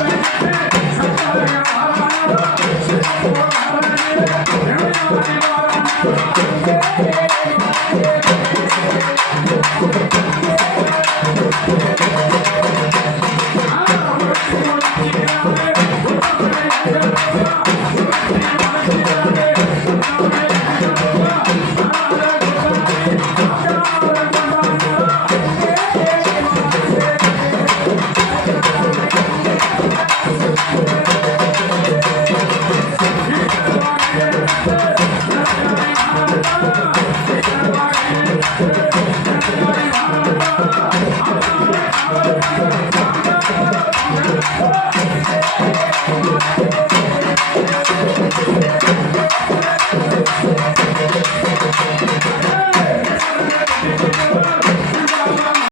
Thank yeah. you. Yeah. I'm gonna go to the